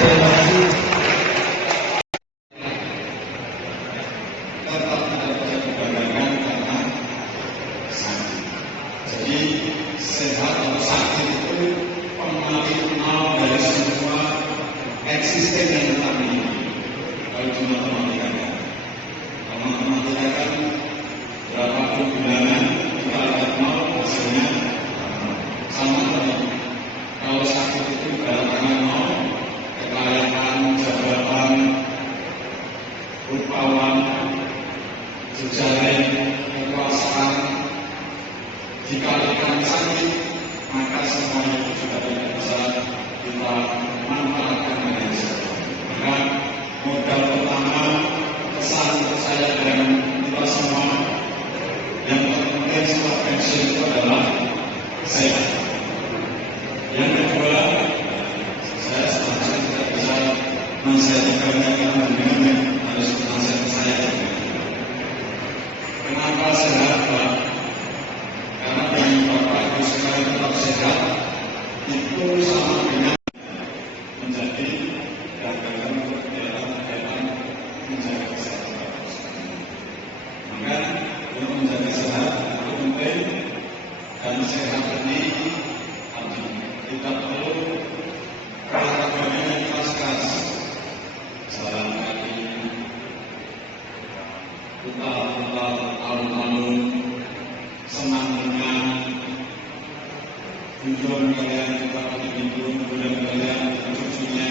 Terima kasih. Tetap tidak bisa dibandingkan karena sakit. Jadi sehat atau sakit itu pengaruh dari semua eksisten yang kita miliki. Kalau cuma mematikan, kalau mematikan berapapun bulanan kita lihat nol, hasilnya sama tadi. Kalau sakit itu datangnya nol, kekayaan, jabatan, rupawan, jejaring, kekuasaan, dikalikan sakit, maka semuanya itu juga tidak bisa kita manfaatkan dengan baik. Maka modal pertama pesan untuk saya dan kita semua yang terpenting setelah pensiun itu adalah sehat. Yang kedua, saya seharusnya tidak bisa mensehatkannya dengan harus mensehatkan saya. Kenapa sehat, Pak? Karena bagi Bapak Ibu sekalian tetap sehat itu sama dengan menjadi dagangan untuk daerah-daerah menjaga kesehatan. Maka untuk menjaga sehat itu penting, dan sehat ini kita perlu olahraganya yang keras-keras, jalan kaki, putar-putar alun-alun, senang-senang, tujuan kalian kita hidup, tujuan kalian cucunya,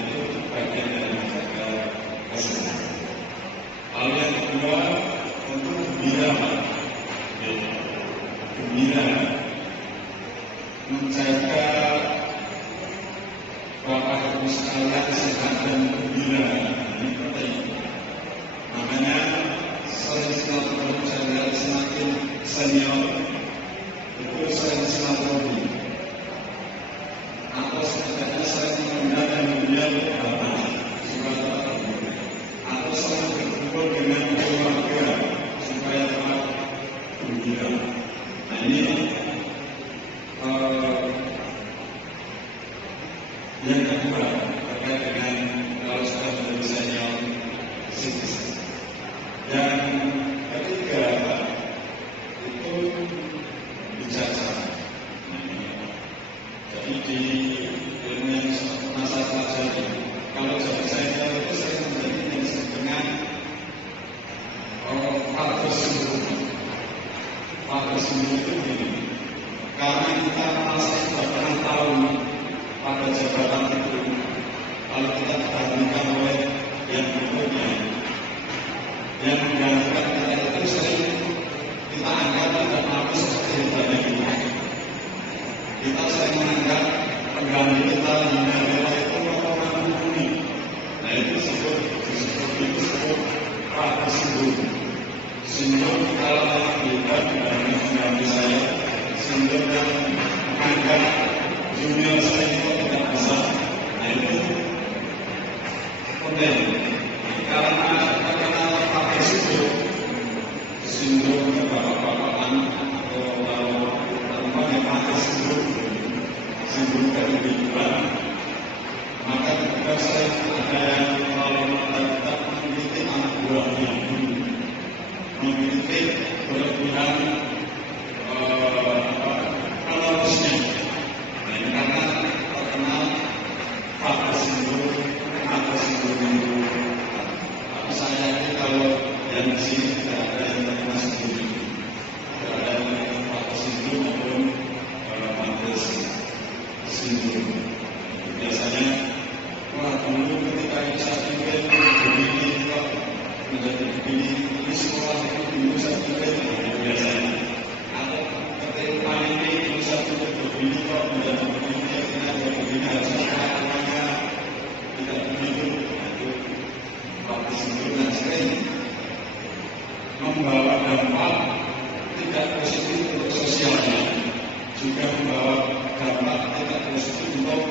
itu bagian dari menjaga kesehatan. Lalu yang kedua, untuk gembira, gembira, menjaga Bapak Ibu sekalian sehat dan gembira, ini penting. Makanya sering saya lihat semakin senior itu sering silaturahmi atau setidaknya sering menggunakan dunia beberapa supaya tetap gembira, atau sering berkumpul dengan keluarga supaya tetap gembira. Nah ini yang kedua terkait dengan kalau sudah menjadi senior citizen. Yang ketiga itu bijaksana. Jadi di ilmu yang pernah saya pelajari, kalau jadi senior itu saya menjadi yang disebut dengan faktor sembunyi. Faktor sembunyi itu begini, karena kita merasa sudah pernah tahu pada jabatan itu, kalau kita dibandingkan oleh yang berikutnya, yang menggantikan kita itu sering kita anggap tidak mampu seperti hebatnya kita. Kita sering menganggap pengganti kita hina itu orang mumpuni. Nah itu disebut faktor sembunyi. Sindrom kalau orang hebat dibanding pengganti saya, sindrom yang menganggap junior saya itu tidak bisa. Nah itu penting. Karena terkena faktor sindrom kebapak-bapakan atau perempuan yang pakai sindrom kehidupan, maka ketika saya ada yang kalau kita memiliki anak buahnya, memiliki kelebihan penerusnya. Nah ini karena terkenal faktor sindrom atau sindrom itu. Tapi saya ini kalau yang di sini tidak ada yang terkena sendiri, tidak ada yang terkena faktor sindrom maupun faktor sindrom. Biasanya wah dulu ketika saya pikir begini kok menjadi begini, ini sekolah itu dulu saya pikir biasanya, atau ketika ini dulu saya pikir begini kok menjadi begini, akhirnya begini harusnya caranya tidak begitu. Itu faktor sindrom yang sering membawa dampak tidak positif untuk sosialnya, juga membawa dampak tidak positif untuk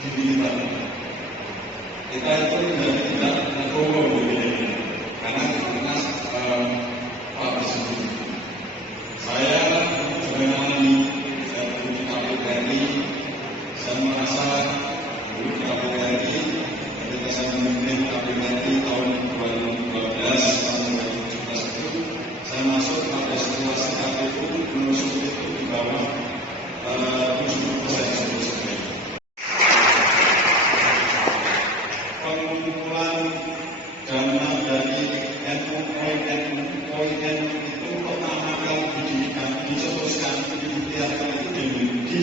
diri kita. Kita itu menjadi tidak legowo karena faktor sindrom. Saya juga mengalami dari KPI, saya merasa Dulu di KPRI, ketika saya memimpin KPRI tahun 2012 tahun 2017 itu, saya masuk pada situasi KPU menusuk itu di bawah 70% survei. Pengumpulan dana dari NU itu pertama kali dicetuskan ditiadakan itu di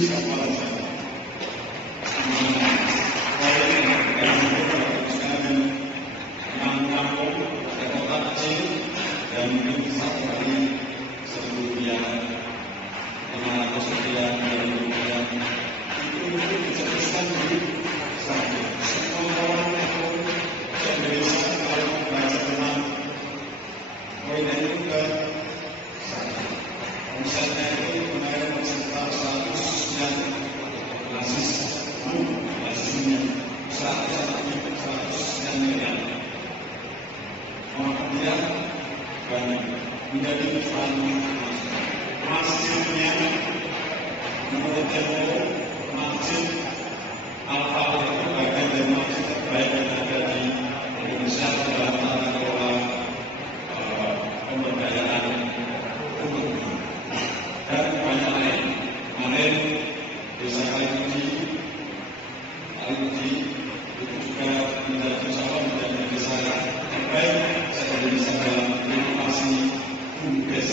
Kabupaten saya. Kota kecil dan mungkin bisa dari Rp1.000, Rp500, Rp2.000 itu dicetuskan di sana. Semua orang itu Indonesia kalau membaca tentang poin itu ke sana. Omsetnya itu kemarin sekitar 109 basisnya 109 miliar. Kemudian banyak menjadi masjidnya menurut Tempo, masjid Al-Fatih itu bagian dari masjid terbaik yang ada di Indonesia dalam tata kelola pemberdayaan hukum dan banyak lain. Kemarin desa Kaliuji itu juga menjadi calon menjadi desa terbaik se-Indonesia dalam inovasi BUMDes.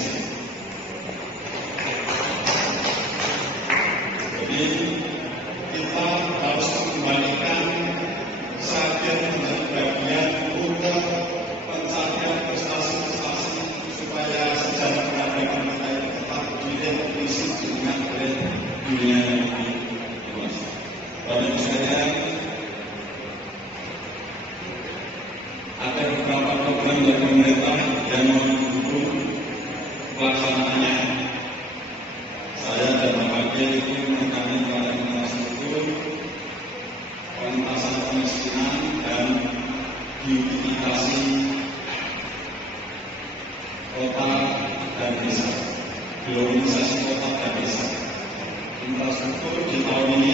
Jadi kita harus mengembalikan sadar menjadi bagian rute pencarian prestasi-prestasi supaya sejarah peradaban kita itu tetap didefinisi dengan oleh dunia yang lebih luas. Bapak Ibu sekalian, ada beberapa program dari pemerintah yang mendukung pelaksanaannya. Saya dan Bapak itu menekankan pada infrastruktur, pengentasan kemiskinan dan beautifikasi kota dan desa, globalisasi kota dan desa. Infrastruktur di tahun ini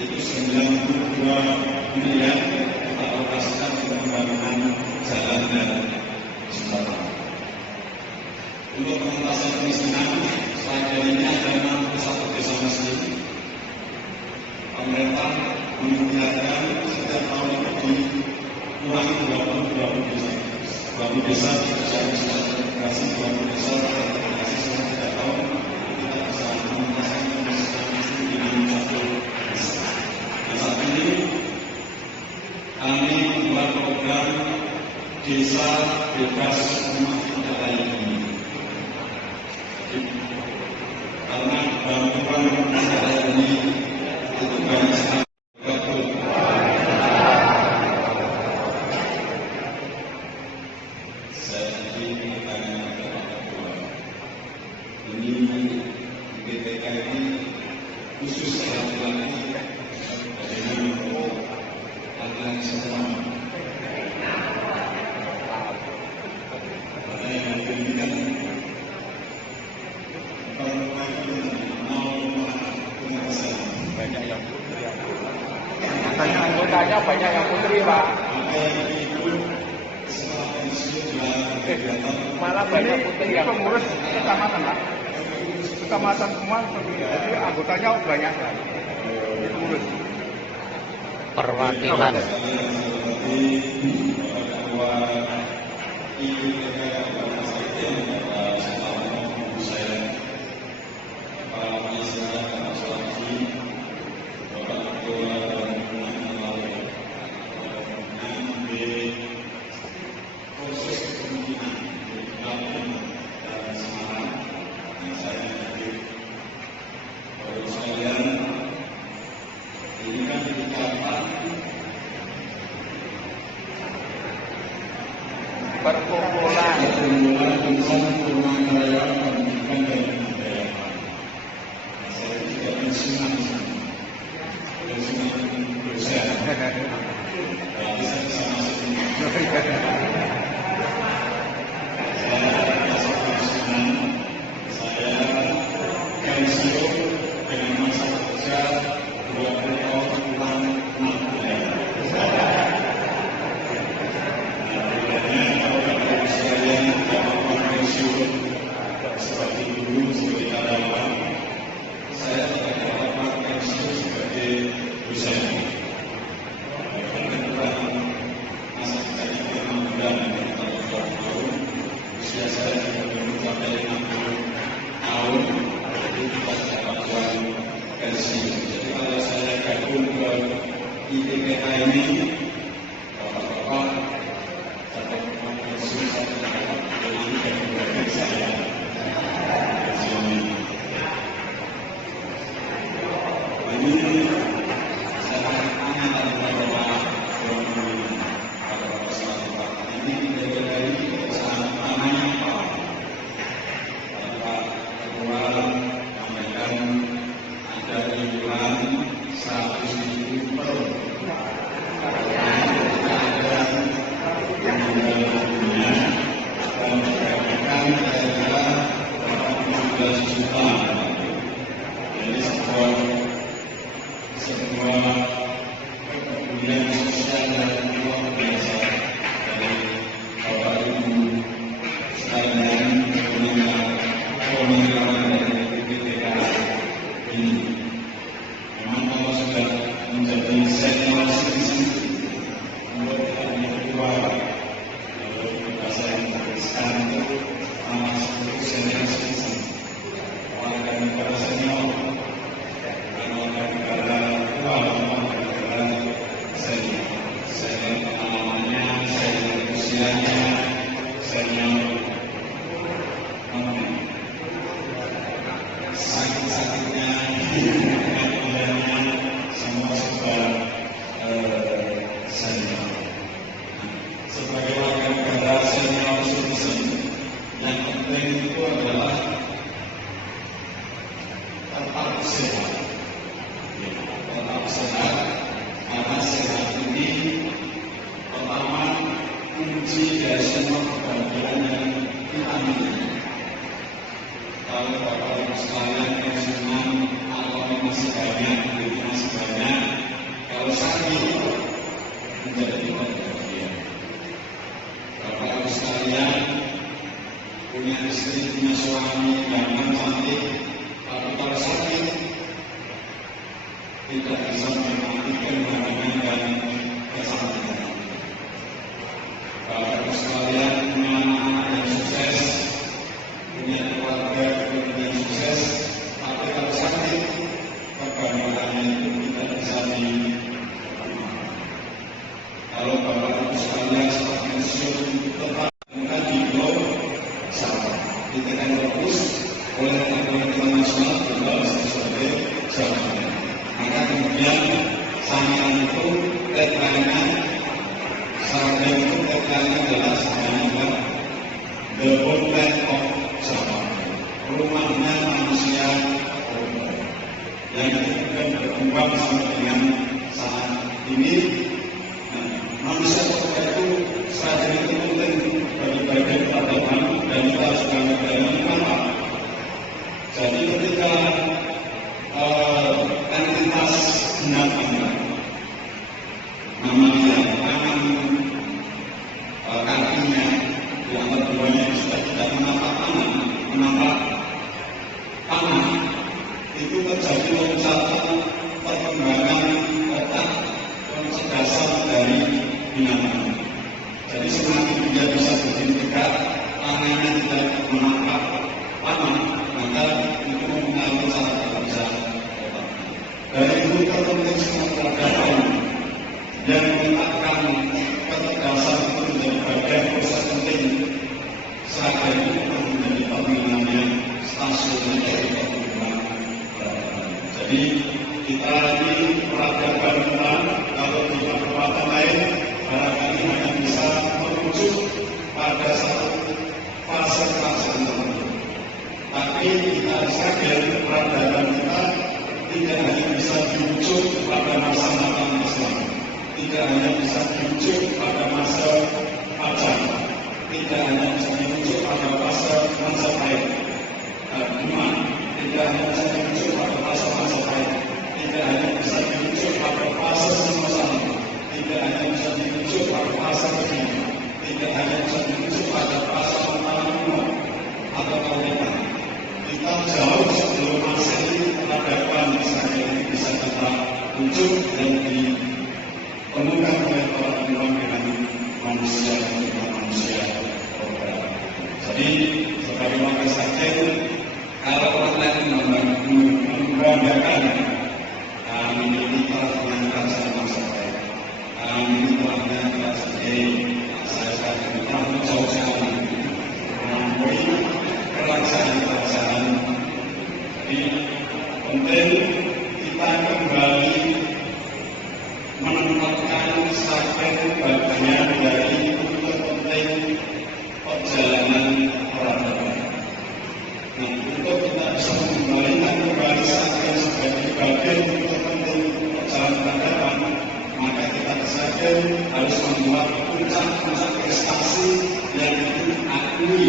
itu 92 miliar kita alokasikan untuk pembangunan jalan dan jembatan. Untuk pengentasan kemiskinan, selain ini ada 61 desa miskin. Pemerintah mengiakan setiap tahun itu dikurangi 20 desa. 20 desa dikerjakan secara integrasi, 20 desa terintegrasi selama 3 tahun. Kita bisa mengentaskan kemiskinan itu di satu desa. Dan saat ini kami membuat program desa bebas rumah tidak layak huni. Karena bantuan tidak layak huni itu banyak sekali. Saya ingin bertanya kepada Pak Ketua, ini BPK ini khusus laki-laki bagaimana laki-laki semua? Karena yang pendidikan perempuan itu mau punya kesalahan. Banyak yang putri. Katanya anggotanya banyak yang putri, Pak. Malah banyak putri yang pengurus kecamatan, Pak. Kecamatan semua, jadi anggotanya banyak, Pak. Pengurus. Perwakilan. Ini kan dikatakan perkumpulan insan rumah karyawan pendidikan dan kebudayaan. Saya tidak pensiunan dosen. Berarti saya bisa masuk ini. Saya masuk pensiunan. Saya pensiun dengan masa kerja 20 tahun pulang 60. sini. Jadi kalau saya gabung ke IPPK ini, bapak-bapak dapat mengapresiasi saya dengan keberadaan saya di sini. Ini saya tanya tadi bahwa ini dari perusahaan namanya apa? Pak Ketua menyampaikan ada iuran 100.000 per dan dikatakan kira-kira 17 juta. Jadi sebuah kepedulian sosial yang luar biasa dari Bapak Ibu sekalian pemilihan dari BPK ini. Memang kalau sudah menjadi senior citizen untuk yang kedua, untuk bahasa yang sekarang itu masuk senior citizen, warga negara senior, dan warga negara tua, warga negara senior. Senior pengalamannya, senior usianya, senior sakit-sakitnya, semua sudah senior. Sebagai warga negara senior citizen, yang penting itu adalah tetap sehat. Tetap sehat, karena sehat ini pertama kunci dari semua kebahagiaan yang kita miliki. Kalau Bapak Ibu sekalian konsumen atau masih banyak, duit masih banyak, kalau sakit menjadi tidak bahagia. Bapak Ibu sekalian punya istri, punya suami, ganteng, cantik, tapi kalau sakit tidak bisa menikmati kebahagiaan dan kecantikan. Bapak Ibu sekalian punya anak-anak yang sukses, punya keluarga yang sukses, tapi kalau sakit kebahagiaannya itu tidak bisa kalau Bapak Ibu sekalian setelah pensiun tetap bukan di blok sama ditekan fokus oleh Dewan Internasional juga sebagai jabatan. Maka kemudian samaran itu tagline-nya sarjana itu tagline-nya adalah sarjana the homeland of Java, rumahnya manusia yang kemudian berkembang sampai dengan saat ini. Manusia itu sarjana itu penting bagi bagian peradaban dan kita juga menerima. Jadi ketika entitas binatang namanya tangan kakinya yang keduanya sudah tidak menampak tanah itu terjadi loncatan perkembangan otak kecerdasan dari binatang. Jadi semakin dia bisa berdiri tegak, tangannya tidak menampak tanah, maka itu mempengaruhi cara bekerja otak. Dari itu terpenting semua peradaban yang meletakkan kecerdasan itu menjadi bagian proses penting. Seragam itu menjadi pembinaannya stasiun dari pertumbuhan. Jadi kita ini peradaban kita kalau di perbuatan lain barangkali hanya bisa merujuk pada satu fase tertentu. Tapi kita sadar peradaban kita tidak hanya bisa dirujuk pada masa makan Islam, tidak hanya bisa dirujuk pada masa Pajang, tidak hanya bisa dirujuk pada masa Majapahit, tidak hanya bisa dirujuk pada masa Majapahit, tidak hanya bisa dirujuk pada masa Singosari, tidak hanya bisa dirujuk pada masa Kediri, tidak hanya bisa dirujuk pada masa Mataram kuno atau Kaulitan. Kita jauh sebelum Masehi peradaban misalnya ini bisa kita rujuk dan ditemukan oleh para ilmuwan dengan manusia dan juga manusia program. Jadi sebagai wakil sakit, kalau orang lain membanggakan kami telah saya telah jauh sekali melampaui kerajaan-kerajaan. Jadi penting kita kembali menempatkan Sragen bagian dari penting perjalanan peradaban. Nah, untuk kita bisa mengembalikan kembali Sragen sebagai bagian penting perjalanan peradaban, maka kita Sragen harus membuat puncak-puncak prestasi yang diakui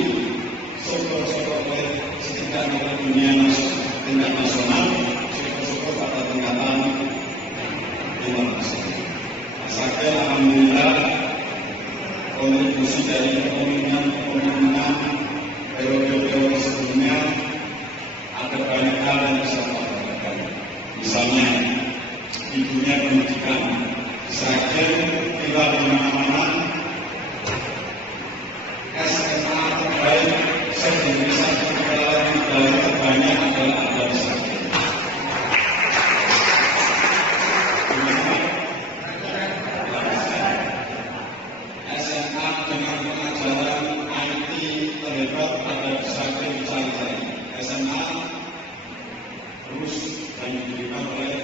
syukur-syukur oleh setidaknya oleh dunia tingkat nasional, syukur-syukur pada tingkatan internasional. Sragen alhamdulillah kontribusi dari kepemimpinan periode sebelumnya ada banyak hal yang bisa kita lakukan. Misalnya di dunia pendidikan, Sragen kita di mana-mana SMA terbaik se-Indonesia terbanyak adalah ada di Sragen. SMA dengan pengajaran IT terhebat ada di Sragen dicari-cari. SMA terus dan diberikan oleh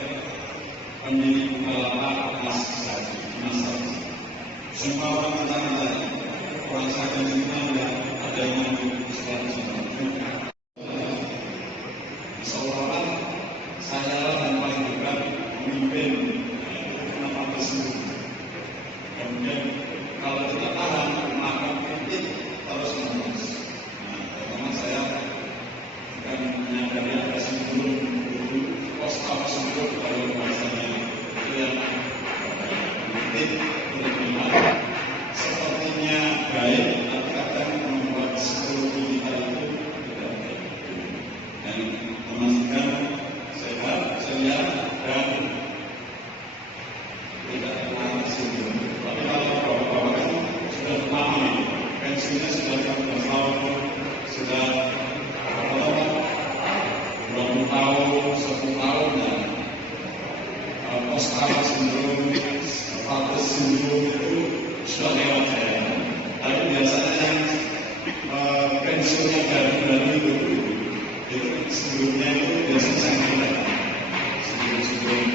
pendiri Bukalapak Mas Sadi. Semua orang mencari-cari. Orang Sragen semua ada yang mampu sekolah semua. Seolah-olah saya yang paling dekat memimpin nama tersebut. Kemudian kalau kita tahan maka kritik terus menerus. Nah, pertama saya akan menyadari ada sebelum dulu posta tersebut kalau bahasanya itu yang kritik menerima sepertinya baik, tapi kadang membuat psikologi kita itu tidak baik. Dan memastikan sehat, ceria, dan tidak pernah tersinggung. Tapi kalau bapak-bapak kan sudah lama nih, pensiunnya sudah 15 tahun, sudah 20 tahun, 10 tahun, dan post-trauma sindrom, status sindrom itu sudah lewat saya. Tapi biasanya yang pensiunnya baru-baru itu sebelumnya itu biasanya saya ingat sebelum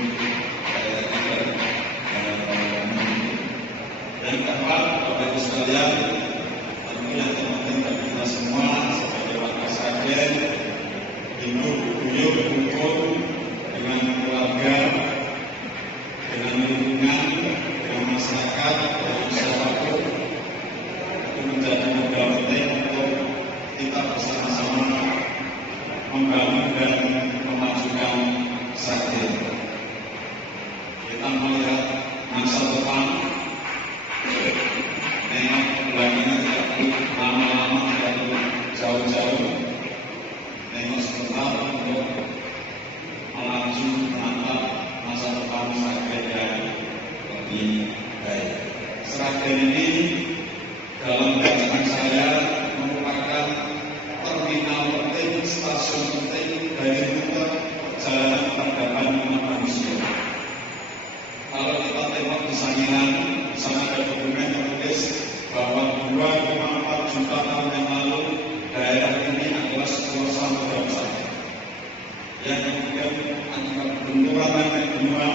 yang keempat, Bapak Ibu sekalian, tentu yang terpenting bagi kita semua sebagai warga Sragen, hidup buyut rukun dengan keluarga, dengan lingkungan, dengan masyarakat, dengan siapapun, itu menjadi modal penting untuk kita bersama-sama membangun dan memajukan Sragen. Kita melihat masa depan, nengok belakangnya tidak perlu lama-lama, tidak perlu jauh-jauh, nengok sebentar untuk melaju menatap masa depan Sragen yang lebih baik. Sragen ini dalam bayangan saya merupakan terminal penting, stasiun penting dari rute perjalanan peradaban umat manusia. Kalau kita tengok di Sangiran, di sana ada dokumen tertulis bahwa 2,4 juta tahun yang lalu daerah ini adalah sebuah samudra besar yang kemudian akibat benturan langit benua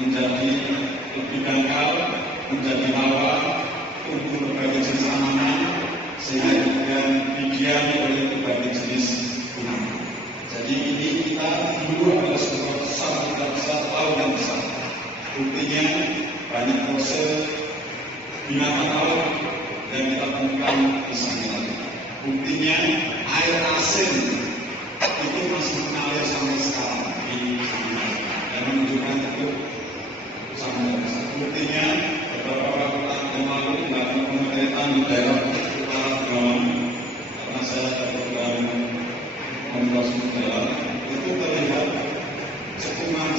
menjadi lebih dangkal, menjadi rawa, tumbuh berbagai jenis tanaman, sehingga kemudian didiami oleh berbagai jenis gunung. Jadi ini kita dulu adalah sebuah samudra besar, laut yang besar. Buktinya banyak fosil binatang laut yang kita temukan di sana. Buktinya air asin itu masih mengalir sampai sekarang di sana dan menunjukkan itu samudra besar. Buktinya beberapa waktu yang lalu dilakukan penelitian di daerah utara Bengawan karena saya ada program membuat jalan itu terlihat cekungan